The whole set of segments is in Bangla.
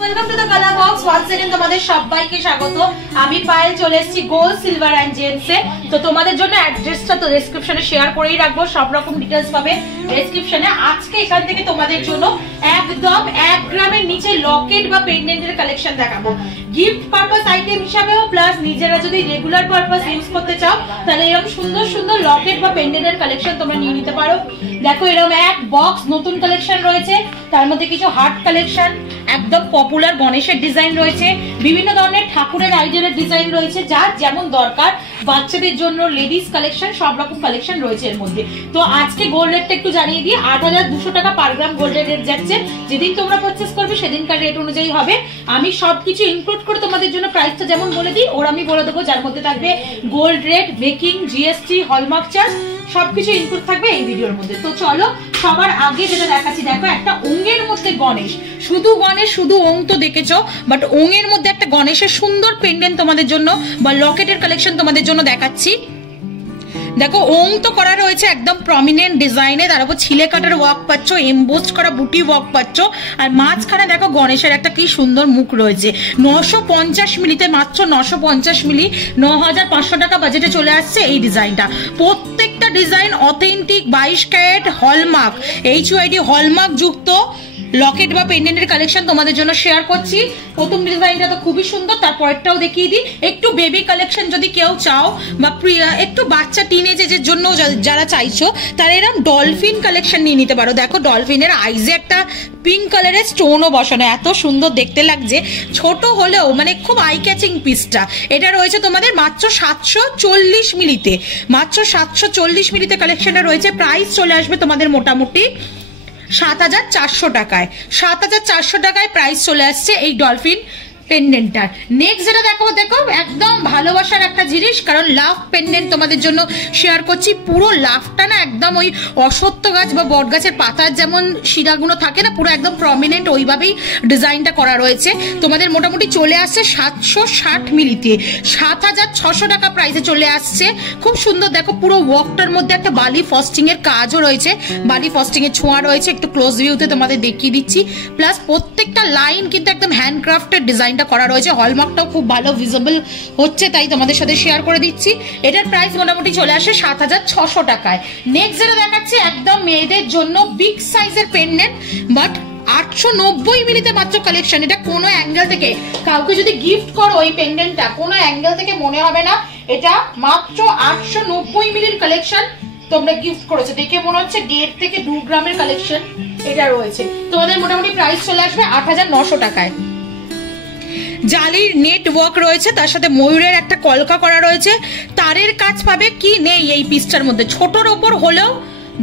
Welcome to the colour box. Once again তোমাদের সবাইকে স্বাগত। আমি পায়েল চলে এসেছি গোল্ড সিলভার এন্ড জেমসে। তো তোমাদের জন্য অ্যাড্রেসটা তো ডেসক্রিপশনে শেয়ার করেই রাখবো, সব রকম ডিটেইলস পাবে ডেসক্রিপশনে। আজকে এখান থেকে তোমাদের জন্য একদম 1 গ্রামের নিচে লকেট বা পেন্ডেন্টের কালেকশন দেখাবো, গিফট পারপাস আইটেম হিসাবেও, প্লাস নিজেরা যদি রেগুলার পারপাস ইউজ করতে চাও তাহলে এরকম সুন্দর সুন্দর লকেট বা পেন্ডেন্টের কালেকশন তোমরা নিয়ে নিতে পারো। দেখো এরকম এক বক্স নতুন কালেকশন রয়েছে, তার মধ্যে কিছু হার্ট কালেকশন, একদম পপুলার গণেশের ডিজাইন রয়েছে, বিভিন্ন ধরনের ঠাকুরের আইডিয়ালের ডিজাইন রয়েছে, যার যেমন দরকার, বাচ্চাদের জন্য লেডিস কালেকশন, সব রকম কালেকশন রয়েছে এর মধ্যে। তো আজকে গোল্ড রেটটা একটু জানিয়ে দিই। 8200 টাকা পার গ্রাম গোল্ডের রেট যাচ্ছে। যেদিন তোমরা পারচেস করবে সেদিনকার রেট অনুযায়ী হবে। আমি সবকিছু ইনক্লুড করে তোমাদের জন্য প্রাইসটা যেমন বলে দিই, ওর আমি বলে দেবো, যার মধ্যে থাকবে gold rate, baking, GST, hallmark charge, সবকিছু ইনক্লুড থাকবে এই ভিডিওর মধ্যে। তো চলো সবার আগে যেটা দেখাচ্ছি, দেখো একটা ওঙের মধ্যে গণেশ, শুধু গণেশ, শুধু ওং তো দেখেছো, বাট ওঙের মধ্যে একটা গণেশের সুন্দর পেন্ডেন্ট তোমাদের জন্য বা লকেটের কালেকশন তোমাদের জন্য দেখাচ্ছি। দেখো ওং তো করা রয়েছে একদম প্রমিনেন্ট ডিজাইনে, তার উপর ছিলে কাটার ওয়ার্ক পাচ্ছ, এমবোসড করা বুটি ওয়ার্ক পাচ্ছ, আর মাঝখানে দেখো গণেশের একটা কি সুন্দর মুখ রয়েছে। 950 মিলিতে, মাত্র 950 মিলি, 9500 টাকা বাজেটে চলে আসছে এই ডিজাইনটা। প্রত্যেকটা design authentic 22 carat hallmark, HYD hallmark যুক্ত লকেট বা পেন্ডেন্টের কালেকশন তোমাদের জন্য শেয়ার করছি। প্রথম ডিজাইনটা তো খুবই সুন্দর, তারপরটাও দেখিয়ে দিই। একটু বেবি কালেকশন যদি কেউ চাও বা একটু বাচ্চা টিনেজের জন্য যারা চাইছো, তারা এরকম ডলফিন কালেকশন নিয়ে নিতে পারো। দেখো ডলফিনের আইজে একটা পিঙ্ক কালারের স্টোনও বসানো, এত সুন্দর দেখতে লাগছে। ছোট হলেও মানে খুব আই ক্যাচিং পিসটা। এটা রয়েছে তোমাদের মাত্র 740 মিলিতে, মাত্র 740 মিলিতে কালেকশনটা রয়েছে। প্রাইস চলে আসবে তোমাদের মোটামুটি 7400 টাকায়। 7400 টাকায় প্রাইস চলে আসছে এই ডলফিন পেন্ডেন্টটার। নেক্সট যেটা দেখাবো, দেখো একদম ভালোবাসার একটা জিনিস, কারণ লাভ পেন্ডেন্ট তোমাদের জন্য শেয়ার করছি। পুরো লাভটা না একদম ওই অশ্বত্থ গাছ বা বট গাছের পাতার যেমন শিরাগুলো থাকে না, পুরো একদম প্রমিনেন্ট ওইভাবেই ডিজাইনটা করা রয়েছে। তোমাদের মোটামুটি চলে আসছে 760 মিলিতে, 7600 টাকা প্রাইসে চলে আসছে। খুব সুন্দর, দেখো পুরো ওয়ার্কটার মধ্যে একটা বালি ফস্টিং এর কাজও রয়েছে, বালি ফস্টিং এর ছোঁয়া রয়েছে। একটু ক্লোজ ভিউতে তোমাদের দেখিয়ে দিচ্ছি। প্লাস প্রত্যেকটা লাইন কিন্তু একদম হ্যান্ডক্রাফটেড ডিজাইন করা রয়েছে। হলমার্কটাও খুব ভালো ভিজিবল হচ্ছে, তাই তোমাদের সাথে শেয়ার করে দিচ্ছি। এটার প্রাইস মোটামুটি চলে আসে 7600 টাকায়। নেক্সট যেটা দেখাচ্ছি একদম মেয়েদের জন্য বিগ সাইজের পেন্ডেন্ট, বাট 890 মিলিতে মাত্র কালেকশন। এটা কোনো অ্যাঙ্গেল থেকে কাউকে যদি গিফট করো এই পেন্ডেন্টটা, কোনো অ্যাঙ্গেল থেকে মনে হবে না এটা মাত্র 890 মিলির কালেকশন তোমরা গিফট করেছো। দেখে মনে হচ্ছে 1.5 থেকে 2 গ্রামের কালেকশন এটা রয়েছে। তোমাদের মোটামুটি প্রাইস চলে আসবে 8900 টাকায়। জালির নেট ওয়ার্ক রয়েছে, তার সাথে ময়ূরের একটা কলকা করা রয়েছে, তারের কাজ পাবে কি নেই এই পিসটার মধ্যে। ছোটর ওপর হলেও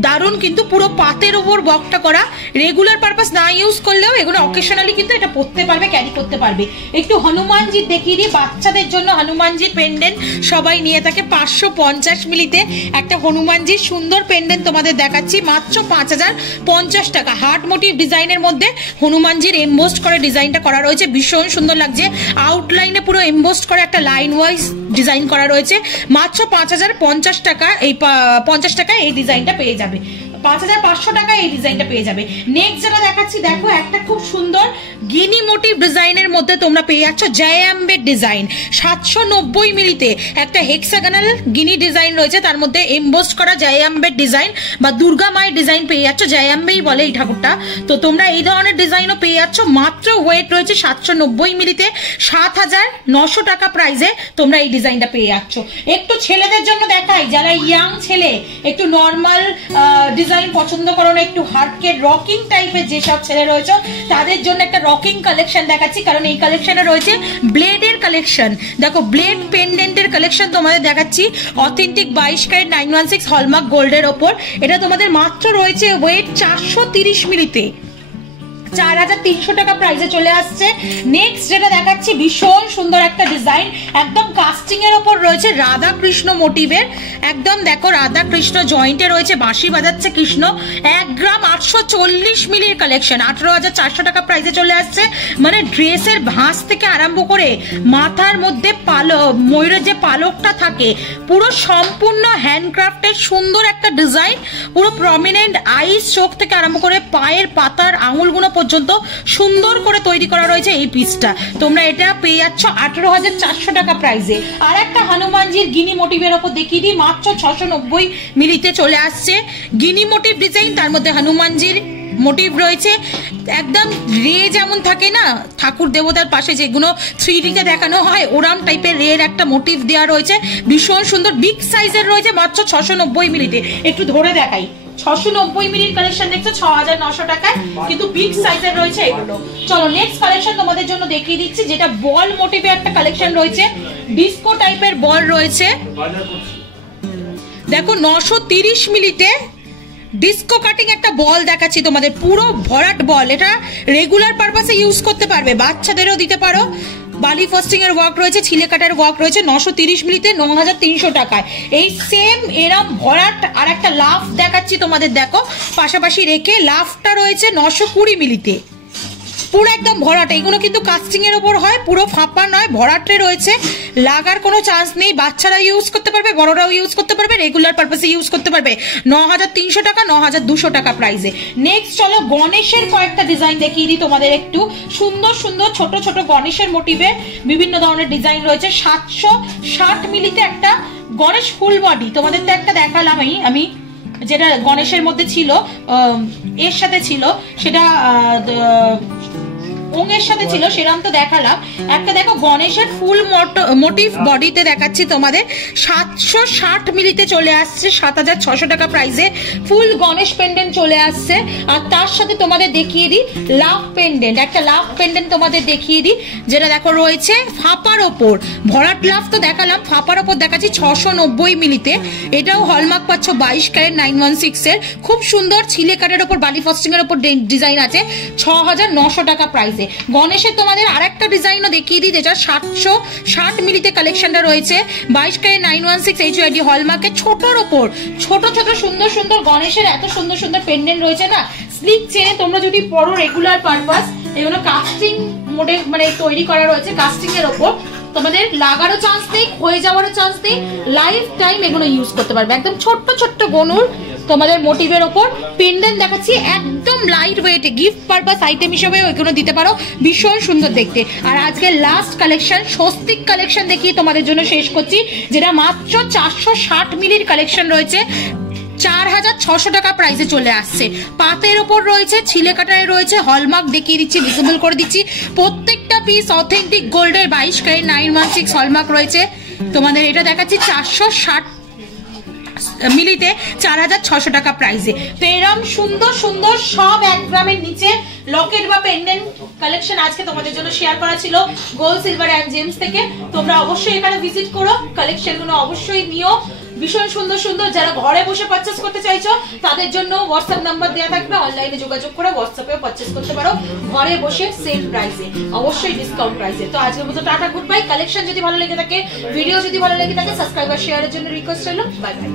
দারুণ, কিন্তু পুরো পাতের ওপর ওয়ার্কটা করা। রেগুলার পারপাস না ইউজ করলেও এগুলো অকেশনালি কিন্তু এটা পরতে পারবে, ক্যারি করতে পারবে। একটু হনুমানজির দেখিয়ে দিই, বাচ্চাদের জন্য হনুমানজির পেন্ডেন্ট সবাই নিয়ে থাকে। 550 মিলিতে একটা হনুমানজির সুন্দর পেন্ডেন্ট তোমাদের দেখাচ্ছি, মাত্র 5050 টাকা। হার্ট মোটিভ ডিজাইনের মধ্যে হনুমানজির এমবোস্ট করে ডিজাইনটা করা রয়েছে, ভীষণ সুন্দর লাগছে। আউটলাইনে পুরো এমবোস্ট করে একটা লাইন ওয়াইজ ডিজাইন করা রয়েছে। মাত্র 5050 টাকা, এই 50 টাকায় এই ডিজাইনটা পেয়ে যাবে। 5500 টাকা এই ডিজাইনটা পেয়ে যাবে। নেক্সট যেটা দেখাচ্ছি, দেখো একটা খুব সুন্দর গিনি মোটিভ ডিজাইনের মধ্যে তোমরা পেয়ে যাচ্ছ জায়াম্বের ডিজাইন। 790 মিলিতে একটা হেক্সাগোনাল গিনি ডিজাইন রয়েছে, তার মধ্যে এমবোস্ট করা জায়াম্বের ডিজাইন বা দুর্গা মায়ের ডিজাইন পেয়ে যাচ্ছ। জায়াম্বেই বলে এই ঠাকুরটা। তো তোমরা এই ধরনের ডিজাইনও পেয়ে যাচ্ছ। মাত্র ওয়েট রয়েছে 790 মিলিতে, 7900 টাকা প্রাইসে তোমরা এই ডিজাইনটা পেয়ে যাচ্ছ। একটু ছেলেদের জন্য দেখাই, যারা ইয়াং ছেলে একটু নর্মাল ডিজাইন পছন্দ করো না, একটু হার্ডকেট রকিং টাইপের যেসব ছেলে রয়েছে তাদের জন্য একটা রকিং কালেকশন দেখাচ্ছি, কারণ এই কালেকশনে রয়েছে ব্লেডের কালেকশন। দেখো ব্লেড পেন্ডেন্টের কালেকশন তোমাদের দেখাচ্ছি, অথেন্টিক 22 ক্যারেট 916 হলমার্ক গোল্ডের ওপর। এটা তোমাদের মাত্র রয়েছে ওয়েট 430 মিলিতে, 4300 টাকা প্রাইসে চলে আসছে। নেক্সট যেটা দেখাচ্ছি ভীষণ সুন্দর একটা ডিজাইন, একদম কাস্টিং এর উপর রয়েছে রাধা কৃষ্ণ মোটিভের। একদম দেখো রাধা কৃষ্ণ জয়েন্টে রয়েছে, বাঁশি বাজাচ্ছে কৃষ্ণ। 1 গ্রাম 840 মিলির কালেকশন, 18400 টাকা প্রাইসে চলে আসছে। মানে ড্রেসের ভাঁজ থেকে আরম্ভ করে মাথার মধ্যে ময়ূরের যে পালকটা থাকে, পুরো সম্পূর্ণ হ্যান্ডক্রাফটের সুন্দর একটা ডিজাইন। পুরো প্রমিনেন্ট আইস চোখ থেকে আরম্ভ করে পায়ের পাতার আঙুলগুলো পর্যন্ত সুন্দর করে তৈরি করা রয়েছে এই পিসটা। তোমরা এটা পেয়ে যাচ্ছ 18,400 টাকা প্রাইসে। আর একটা হনুমানজির গিনি মোটিভের ওপর দেখিয়ে দিই, মাত্র 690 মিলিতে চলে আসছে। গিনি মোটিভ ডিজাইন, তার মধ্যে হনুমানজির মোটিভ রয়েছে। একদম রে যেমন থাকে না ঠাকুর দেবতার পাশে যেগুলো 3D-তে দেখানো হয়, ওরাম টাইপের রের একটা মোটিভ দেওয়া রয়েছে, ভীষণ সুন্দর। বিগ সাইজের রয়েছে, মাত্র 690 মিলিতে। একটু ধরে দেখাই, 690 মিলির কালেকশন দেখছো 6,900 টাকায়, কিন্তু বিগ সাইজের রয়েছে এগুলো। চলো নেক্সট কালেকশন তোমাদের জন্য দেখিয়ে দিচ্ছি, যেটা বল মোটিভে একটা কালেকশন রয়েছে, ডিস্কো টাইপের বল রয়েছে। দেখো 930 মিলিতে ডিস্কো কাটিং একটা বল দেখাচ্ছি তোমাদের, পুরো ভরাট বল। এটা রেগুলার পারপাসে ইউজ করতে পারবে, বাচ্চাদেরও দিতে পারো। বালি ফস্টিং এর ওয়ার্ক রয়েছে, ছিলে কাটার ওয়ার্ক রয়েছে। 930 মিলিতে 9,300 টাকায়। এই সেম এরম ভরাট আর একটা লাফ দেখাচ্ছি তোমাদের, দেখো পাশাপাশি রেখে লাফটা রয়েছে 920 মিলিতে, পুরো একদম ভরাট। এগুলো কিন্তু কাস্টিং এর উপর হয়, পুরো ফাঁপা নয়, ভরাটে রয়েছে, লাগার কোনো চান্স নেই। বাচ্চারা ইউজ করতে পারবে, বড়রাও ইউজ করতে পারবে, রেগুলার পারপাসে ইউজ করতে পারবে। 9,300 টাকা, 9,200 টাকা প্রাইসে। নেক্সট চলো গণেশের কয়েকটা ডিজাইন দেখিয়ে দিই তোমাদের একটু। সুন্দর সুন্দর ছোট ছোট গণেশের মোটিভে বিভিন্ন ধরনের ডিজাইন রয়েছে। 760 মিলিতে একটা গণেশ ফুল বডি তোমাদের তো একটা দেখালাম আমি, যেটা গণেশের মধ্যে ছিল, এর সাথে ছিল, সেটা ওঙের সাথে ছিল, সেরকম তো দেখালাম। একটা দেখো গণেশের ফুল মোটিভ বডিতে দেখাচ্ছি তোমাদের, 760 মিলিতে চলে আসছে, 7,600 টাকা প্রাইসে। ফুল গণেশ পেন্ডেন্ট চলে আসছে। আর তার সাথে তোমাদের দেখিয়ে দিই লাভ পেন্ডেন্ট, একটা লাভ পেন্ডেন্ট তোমাদের দেখিয়ে দিই, যেটা দেখো রয়েছে ফাঁপার ওপর। ভরাট লাভ তো দেখালাম, ফাঁপার ওপর দেখাচ্ছি 690 মিলিতে। এটাও হলমার্ক পাচ্ছ 22 ক্যারেট 916 এর, খুব সুন্দর। ছিলে কাটের ওপর বালি ফস্টিং এর ওপর ডিজাইন আছে, 6,900 টাকা প্রাইসে। গণেশের তোমাদের আরেকটা ডিজাইনও দেখিয়ে দিই, যেটা 760 মিলিতে কালেকশনটা রয়েছে, 22 ক্যারেট 916 HUID হলমার্কের। ছোটর ওপর ছোট ছোট সুন্দর সুন্দর গণেশের এত সুন্দর সুন্দর পেন্ডেন্ট রয়েছে না, স্লিক চেনে তোমরা যদি পরো রেগুলার পারপাস। এগুলো কাস্টিং মোডে মানে তৈরি করা রয়েছে, কাস্টিং এর ওপর। তোমাদের লাগারও চান্স নেই, হয়ে যাওয়ারও চান্স নেই, লাইফ টাইম এগুলো ইউজ করতে পারবে। একদম ছোট্ট ছোট্ট গনুর তোমাদের মোটিভের ওপর পেন্ডেন্ট দেখাচ্ছি, একদম লাইট ওয়েটে গিফট পারপাস আইটেম হিসেবে এগুলো দিতে পারো, ভীষণ সুন্দর দেখতে। আর আজকে লাস্ট কালেকশন স্বস্তিক কালেকশন দেখিয়ে তোমাদের জন্য শেষ করছি, যেটা মাত্র 460 মিলির কালেকশন রয়েছে, 4,600 টাকা প্রাইসে চলে আসছে। পাতের ওপর রয়েছে, ছিলে কাটায় রয়েছে, হলমার্ক দেখিয়ে দিচ্ছি, ভিজিবল করে দিচ্ছি। প্রত্যেকটা পিস অথেন্টিক গোল্ডের 22 ক্যারেট 916 হলমার্ক রয়েছে তোমাদের। এটা দেখাচ্ছি 460 মিলিতে, 4,600 টাকা প্রাইসে। তো এরকম সুন্দর সুন্দর সব 1 গ্রামের নিচে লকেট বা পেন্ডেন্ট কালেকশন আজকে তোমাদের জন্য শেয়ার করা ছিল গোল্ড সিলভার এন্ড জেমস থেকে। তোমরা অবশ্যই এখানে ভিজিট করো, কালেকশনগুলো অবশ্যই নিও, ভীষণ সুন্দর সুন্দর। যারা ঘরে বসে পারচেজ করতে চাইছো তাদের জন্য হোয়াটসঅ্যাপ নাম্বার দেওয়া থাকবে, অনলাইনে যোগাযোগ করে হোয়াটসঅ্যাপেও পারচেজ করতে পারো, ঘরে বসে সেল প্রাইসে, অবশ্যই ডিসকাউন্ট প্রাইসে। তো আজকের মতো টাটা, গুড বাই। কালেকশন যদি ভালো লেগে থাকে, ভিডিও যদি ভালো লেগে থাকে, সাবস্ক্রাইব আর শেয়ারের জন্য রিকোয়েস্ট রইল। Bye bye.